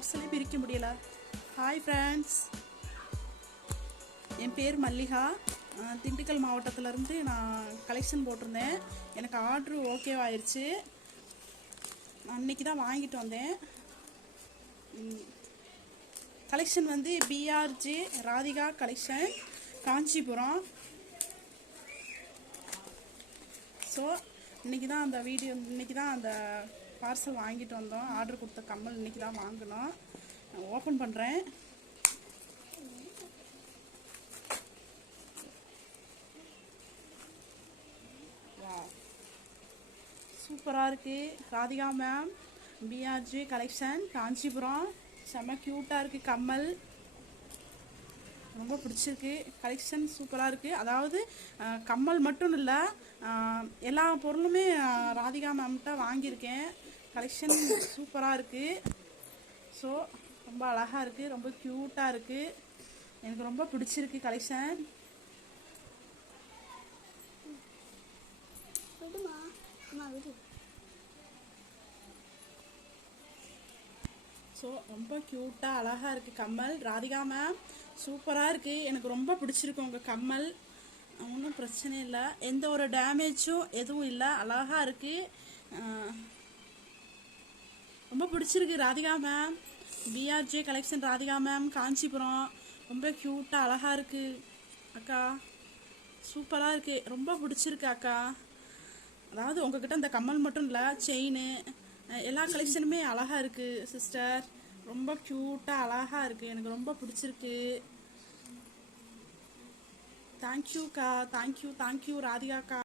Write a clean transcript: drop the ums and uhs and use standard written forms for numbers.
பார்சலே பிரிக்க முடியல. Hi friends, என் பேர் மல்லிகா. திண்டுக்கல் மாவட்டத்திலேருந்து நான் கலெக்ஷன் போட்டிருந்தேன். எனக்கு ஆர்ட்ரு ஓகேவாயிருச்சு. அன்னைக்கு தான் வாங்கிட்டு வந்தேன். கலெக்ஷன் வந்து BRJ Radhika collection, Kanchipuram. So இன்றைக்கி தான் அந்த வீடியோ, இன்றைக்கி தான் அந்த பார்சல் வாங்கிட்டு வந்தோம். ஆர்டர் கொடுத்த கம்மல் இன்றைக்கி தான் வாங்கினோம். நான் ஓப்பன் பண்ணுறேன். சூப்பராக இருக்குது. Radhika ma'am, PRG collection, Kanchipuram. செம்ம க்யூட்டாக இருக்குது கம்மல். ரொம்ப பிடிச்சிருக்கு. கலெக்ஷன் சூப்பராக இருக்குது. அதாவது கம்மல் மட்டும் இல்லை, எல்லா பொருளுமே ராதிகா மேம்கிட்ட வாங்கியிருக்கேன். கலெக்ஷன் சூப்பராக இருக்குது. ஸோ ரொம்ப அழகாக இருக்குது, ரொம்ப க்யூட்டாக இருக்குது. எனக்கு ரொம்ப பிடிச்சிருக்கு கலெக்ஷன். ஸோ ரொம்ப க்யூட்டாக அழகாக இருக்குது கம்மல். ராதிகா மேம் சூப்பராக இருக்குது. எனக்கு ரொம்ப பிடிச்சிருக்கு உங்கள் கம்மல். ஒன்றும் பிரச்சனை இல்லை, எந்த ஒரு டேமேஜும் எதுவும் இல்லை, அழகாக இருக்குது. ரொம்ப பிடிச்சிருக்கு Radhika ma'am. PRJ collection Radhika ma'am, Kanchipuram. ரொம்ப க்யூட்டாக அழகாக இருக்குது அக்கா. சூப்பராக இருக்குது, ரொம்ப பிடிச்சிருக்கு அக்கா. அதாவது உங்ககிட்ட இந்த கம்மல் மட்டும் இல்லை, செயின், எல்லா கலெக்ஷனுமே அழகாக இருக்குது சிஸ்டர். ரொம்ப க்யூட்டாக அழகாக இருக்குது. எனக்கு ரொம்ப பிடிச்சிருக்கு. தேங்க்யூக்கா, தேங்க்யூ ராதிகாக்கா.